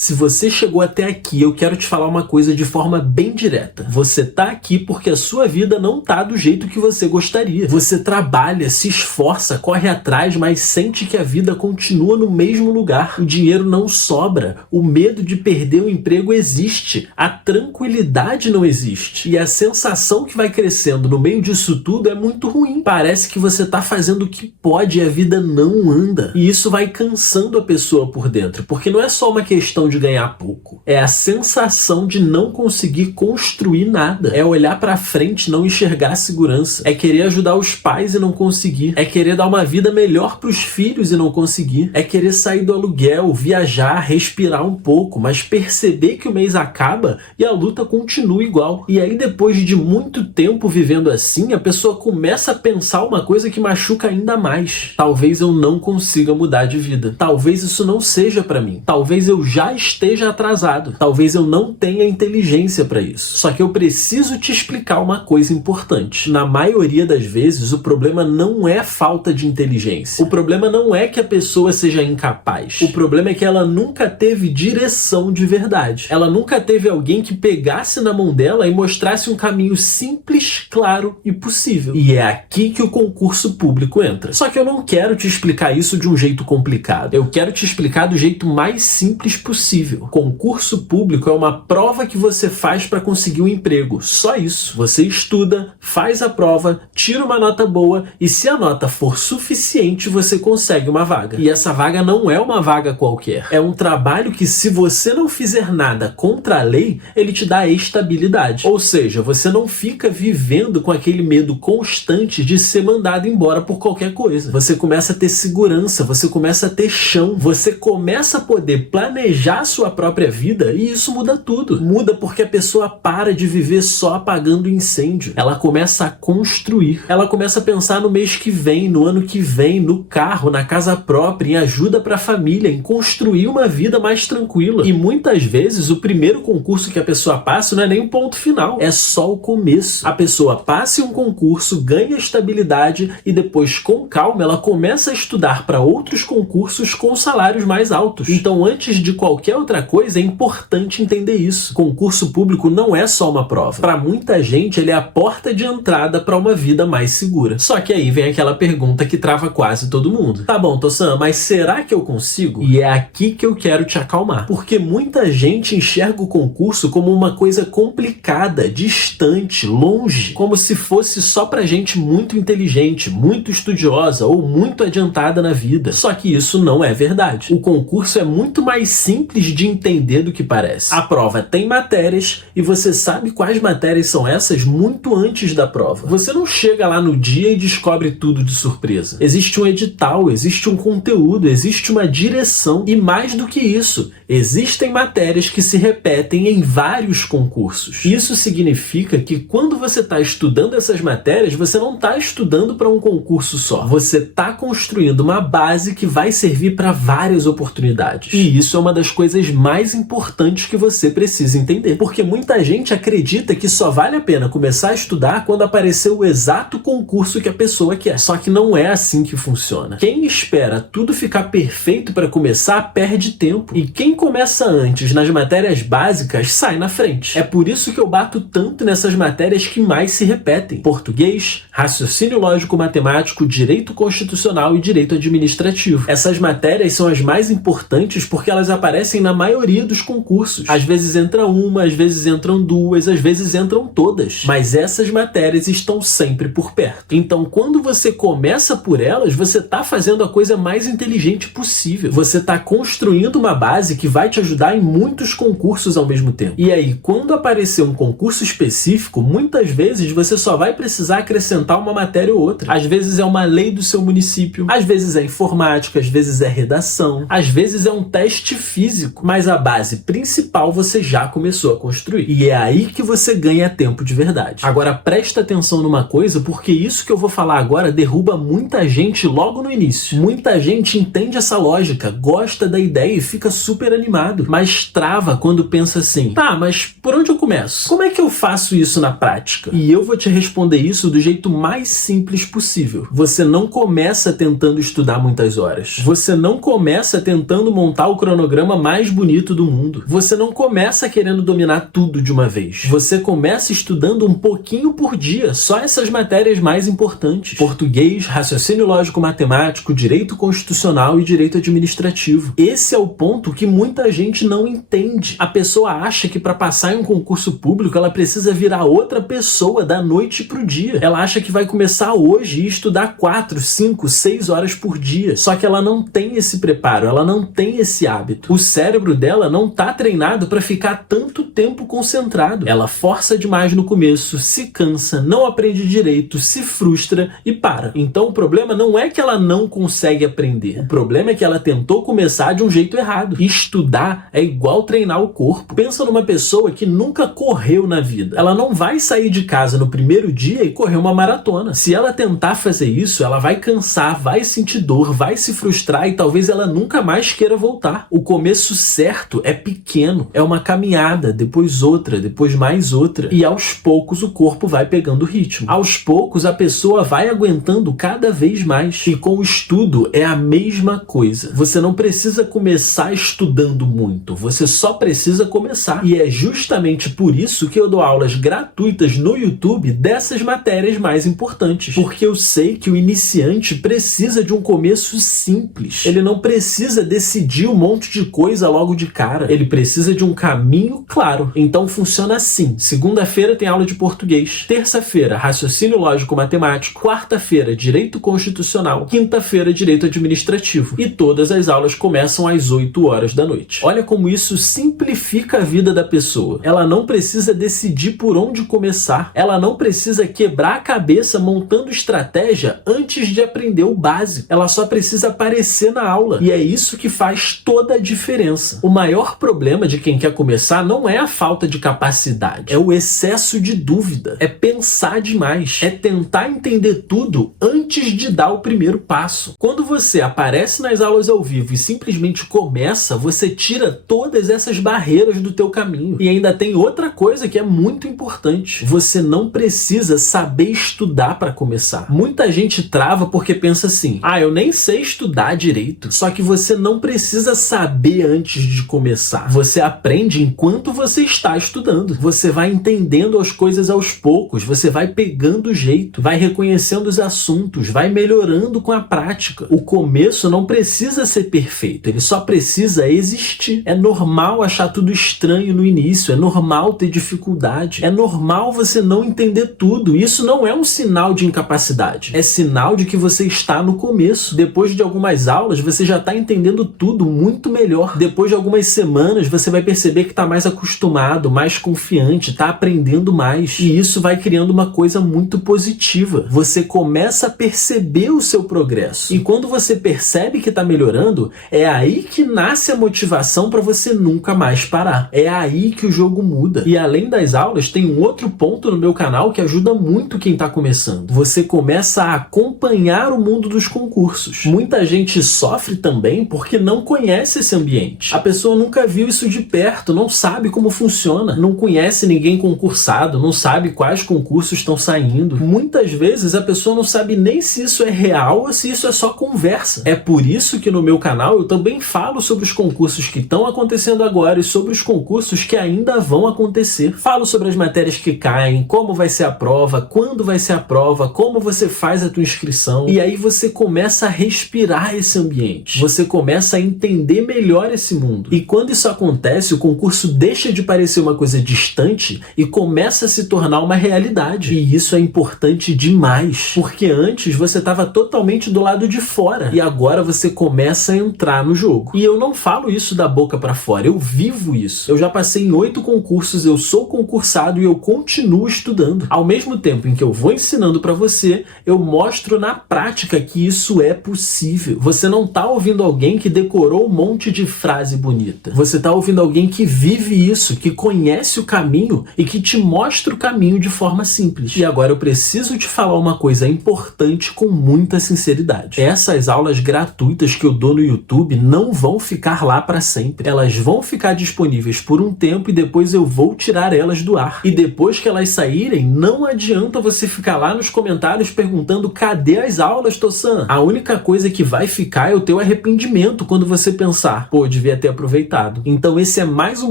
Se você chegou até aqui, eu quero te falar uma coisa de forma bem direta. Você tá aqui porque a sua vida não tá do jeito que você gostaria. Você trabalha, se esforça, corre atrás, mas sente que a vida continua no mesmo lugar. O dinheiro não sobra, o medo de perder o emprego existe, a tranquilidade não existe. E a sensação que vai crescendo no meio disso tudo é muito ruim. Parece que você tá fazendo o que pode e a vida não anda. E isso vai cansando a pessoa por dentro, porque não é só uma questão de ganhar pouco. É a sensação de não conseguir construir nada. É olhar pra frente e não enxergar a segurança. É querer ajudar os pais e não conseguir. É querer dar uma vida melhor pros filhos e não conseguir. É querer sair do aluguel, viajar, respirar um pouco, mas perceber que o mês acaba e a luta continua igual. E aí depois de muito tempo vivendo assim, a pessoa começa a pensar uma coisa que machuca ainda mais. Talvez eu não consiga mudar de vida. Talvez isso não seja pra mim. Talvez eu já esteja atrasado. Talvez eu não tenha inteligência pra isso. Só que eu preciso te explicar uma coisa importante. Na maioria das vezes, o problema não é falta de inteligência. O problema não é que a pessoa seja incapaz. O problema é que ela nunca teve direção de verdade. Ela nunca teve alguém que pegasse na mão dela e mostrasse um caminho simples, claro e possível. E é aqui que o concurso público entra. Só que eu não quero te explicar isso de um jeito complicado. Eu quero te explicar do jeito mais simples possível. Concurso público é uma prova que você faz para conseguir um emprego. Só isso. Você estuda, faz a prova, tira uma nota boa e se a nota for suficiente, você consegue uma vaga. E essa vaga não é uma vaga qualquer. É um trabalho que, se você não fizer nada contra a lei, ele te dá estabilidade. Ou seja, você não fica vivendo com aquele medo constante de ser mandado embora por qualquer coisa. Você começa a ter segurança, você começa a ter chão, você começa a poder planejar a sua própria vida e isso muda tudo. Muda porque a pessoa para de viver só apagando incêndio. Ela começa a construir. Ela começa a pensar no mês que vem, no ano que vem, no carro, na casa própria, em ajuda para a família, em construir uma vida mais tranquila. E muitas vezes o primeiro concurso que a pessoa passa não é nem o ponto final, é só o começo. A pessoa passa em um concurso, ganha estabilidade e depois, com calma, ela começa a estudar para outros concursos com salários mais altos. Então, antes de qualquer outra coisa, é importante entender isso. Concurso público não é só uma prova. Para muita gente, ele é a porta de entrada para uma vida mais segura. Só que aí vem aquela pergunta que trava quase todo mundo. Tá bom, Tossan, mas será que eu consigo? E é aqui que eu quero te acalmar. Porque muita gente enxerga o concurso como uma coisa complicada, distante, longe, como se fosse só pra gente muito inteligente, muito estudiosa ou muito adiantada na vida. Só que isso não é verdade. O concurso é muito mais simples de entender do que parece. A prova tem matérias e você sabe quais matérias são essas muito antes da prova. Você não chega lá no dia e descobre tudo de surpresa. Existe um edital, existe um conteúdo, existe uma direção e, mais do que isso, existem matérias que se repetem em vários concursos. Isso significa que quando você está estudando essas matérias, você não está estudando para um concurso só. Você está construindo uma base que vai servir para várias oportunidades. E isso é uma das coisas mais importantes que você precisa entender. Porque muita gente acredita que só vale a pena começar a estudar quando aparecer o exato concurso que a pessoa quer. Só que não é assim que funciona. Quem espera tudo ficar perfeito para começar, perde tempo. E quem começa antes nas matérias básicas, sai na frente. É por isso que eu bato tanto nessas matérias que mais se repetem. Português, raciocínio lógico-matemático, direito constitucional e direito administrativo. Essas matérias são as mais importantes porque elas aparecem na maioria dos concursos. Às vezes entra uma, às vezes entram duas, às vezes entram todas. Mas essas matérias estão sempre por perto. Então, quando você começa por elas, você está fazendo a coisa mais inteligente possível. Você está construindo uma base que vai te ajudar em muitos concursos ao mesmo tempo. E aí, quando aparecer um concurso específico, muitas vezes você só vai precisar acrescentar uma matéria ou outra. Às vezes é uma lei do seu município, às vezes é informática, às vezes é redação, às vezes é um teste físico, mas a base principal você já começou a construir. E é aí que você ganha tempo de verdade. Agora presta atenção numa coisa, porque isso que eu vou falar agora derruba muita gente logo no início. Muita gente entende essa lógica, gosta da ideia e fica super animado, mas trava quando pensa assim: tá, mas por onde eu começo? Como é que eu faço isso na prática? E eu vou te responder isso do jeito mais simples possível. Você não começa tentando estudar muitas horas. Você não começa tentando montar o cronograma mais mais bonito do mundo. Você não começa querendo dominar tudo de uma vez. Você começa estudando um pouquinho por dia, só essas matérias mais importantes. Português, raciocínio lógico-matemático, direito constitucional e direito administrativo. Esse é o ponto que muita gente não entende. A pessoa acha que para passar em um concurso público ela precisa virar outra pessoa da noite pro dia. Ela acha que vai começar hoje e estudar 4, 5, 6 horas por dia. Só que ela não tem esse preparo, ela não tem esse hábito. O cérebro dela não tá treinado para ficar tanto tempo concentrado. Ela força demais no começo, se cansa, não aprende direito, se frustra e para. Então o problema não é que ela não consegue aprender. O problema é que ela tentou começar de um jeito errado. Estudar é igual treinar o corpo. Pensa numa pessoa que nunca correu na vida. Ela não vai sair de casa no primeiro dia e correr uma maratona. Se ela tentar fazer isso, ela vai cansar, vai sentir dor, vai se frustrar e talvez ela nunca mais queira voltar. O começo certo é pequeno, é uma caminhada, depois outra, depois mais outra, e aos poucos o corpo vai pegando ritmo. Aos poucos a pessoa vai aguentando cada vez mais. E com o estudo é a mesma coisa. Você não precisa começar estudando muito, você só precisa começar. E é justamente por isso que eu dou aulas gratuitas no YouTube dessas matérias mais importantes. Porque eu sei que o iniciante precisa de um começo simples. Ele não precisa decidir um monte de coisa logo de cara. Ele precisa de um caminho claro. Então funciona assim. Segunda-feira tem aula de português. Terça-feira, raciocínio lógico-matemático. Quarta-feira, direito constitucional. Quinta-feira, direito administrativo. E todas as aulas começam às 8 horas da noite. Olha como isso simplifica a vida da pessoa. Ela não precisa decidir por onde começar. Ela não precisa quebrar a cabeça montando estratégia antes de aprender o básico. Ela só precisa aparecer na aula. E é isso que faz toda a diferença. O maior problema de quem quer começar não é a falta de capacidade. É o excesso de dúvida. É pensar demais. É tentar entender tudo antes de dar o primeiro passo. Quando você aparece nas aulas ao vivo e simplesmente começa, você tira todas essas barreiras do teu caminho. E ainda tem outra coisa que é muito importante. Você não precisa saber estudar para começar. Muita gente trava porque pensa assim: eu nem sei estudar direito. Só que você não precisa saber antes de começar. Você aprende enquanto você está estudando. Você vai entendendo as coisas aos poucos, você vai pegando o jeito, vai reconhecendo os assuntos, vai melhorando com a prática. O começo não precisa ser perfeito, ele só precisa existir. É normal achar tudo estranho no início, é normal ter dificuldade, é normal você não entender tudo. Isso não é um sinal de incapacidade, é sinal de que você está no começo. Depois de algumas aulas, você já está entendendo tudo muito melhor. Depois de algumas semanas, você vai perceber que está mais acostumado, mais confiante, está aprendendo mais. E isso vai criando uma coisa muito positiva. Você começa a perceber o seu progresso. E quando você percebe que está melhorando, é aí que nasce a motivação para você nunca mais parar. É aí que o jogo muda. E além das aulas, tem um outro ponto no meu canal que ajuda muito quem está começando. Você começa a acompanhar o mundo dos concursos. Muita gente sofre também porque não conhece esse ambiente. A pessoa nunca viu isso de perto, não sabe como funciona, não conhece ninguém concursado, não sabe quais concursos estão saindo. Muitas vezes a pessoa não sabe nem se isso é real ou se isso é só conversa. É por isso que no meu canal eu também falo sobre os concursos que estão acontecendo agora e sobre os concursos que ainda vão acontecer. Falo sobre as matérias que caem, como vai ser a prova, quando vai ser a prova, como você faz a tua inscrição. E aí você começa a respirar esse ambiente. Você começa a entender melhor esse mundo. E quando isso acontece, o concurso deixa de parecer uma coisa distante e começa a se tornar uma realidade. E isso é importante demais, porque antes você estava totalmente do lado de fora e agora você começa a entrar no jogo. E eu não falo isso da boca para fora, eu vivo isso. Eu já passei em 8 concursos, eu sou concursado e eu continuo estudando. Ao mesmo tempo em que eu vou ensinando para você, eu mostro na prática que isso é possível. Você não tá ouvindo alguém que decorou um monte de frase bonita. Você tá ouvindo alguém que vive isso, que conhece o caminho e que te mostra o caminho de forma simples. E agora eu preciso te falar uma coisa importante com muita sinceridade. Essas aulas gratuitas que eu dou no YouTube não vão ficar lá para sempre. Elas vão ficar disponíveis por um tempo e depois eu vou tirar elas do ar. E depois que elas saírem, não adianta você ficar lá nos comentários perguntando: cadê as aulas, Tossan? A única coisa que vai ficar é o teu arrependimento quando você pensar: pô, devia ter aproveitado. Então esse é mais um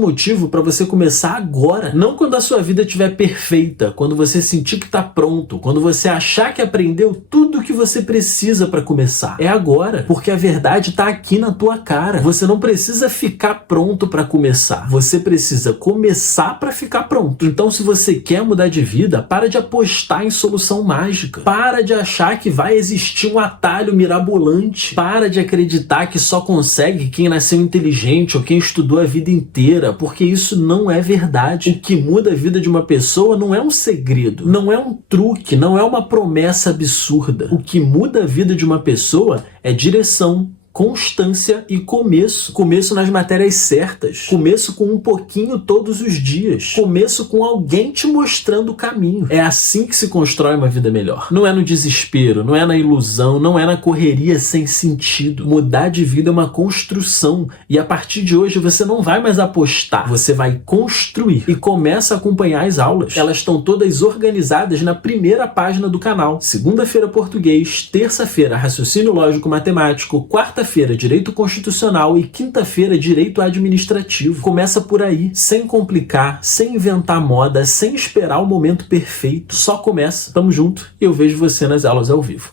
motivo para você começar agora, não quando a sua vida estiver perfeita, quando você sentir que está pronto, quando você achar que aprendeu tudo o que você precisa para começar. É agora, porque a verdade está aqui na tua cara. Você não precisa ficar pronto para começar, você precisa começar para ficar pronto. Então se você quer mudar de vida, para de apostar em solução mágica, para de achar que vai existir um atalho mirabolante, para de acreditar que só consegue quem nasceu inteligente ou quem estudou a vida inteira, porque isso não é verdade. O que muda a vida de uma pessoa não é um segredo, não é um truque, não é uma promessa absurda. O que muda a vida de uma pessoa é direção, constância e começo. Começo nas matérias certas. Começo com um pouquinho todos os dias. Começo com alguém te mostrando o caminho. É assim que se constrói uma vida melhor. Não é no desespero, não é na ilusão, não é na correria sem sentido. Mudar de vida é uma construção. E a partir de hoje você não vai mais apostar, você vai construir. E começa a acompanhar as aulas. Elas estão todas organizadas na primeira página do canal. Segunda-feira, português. Terça-feira, raciocínio lógico matemático. Quarta-feira, direito constitucional e quinta-feira, direito administrativo. Começa por aí, sem complicar, sem inventar moda, sem esperar o momento perfeito. Só começa. Tamo junto e eu vejo você nas aulas ao vivo.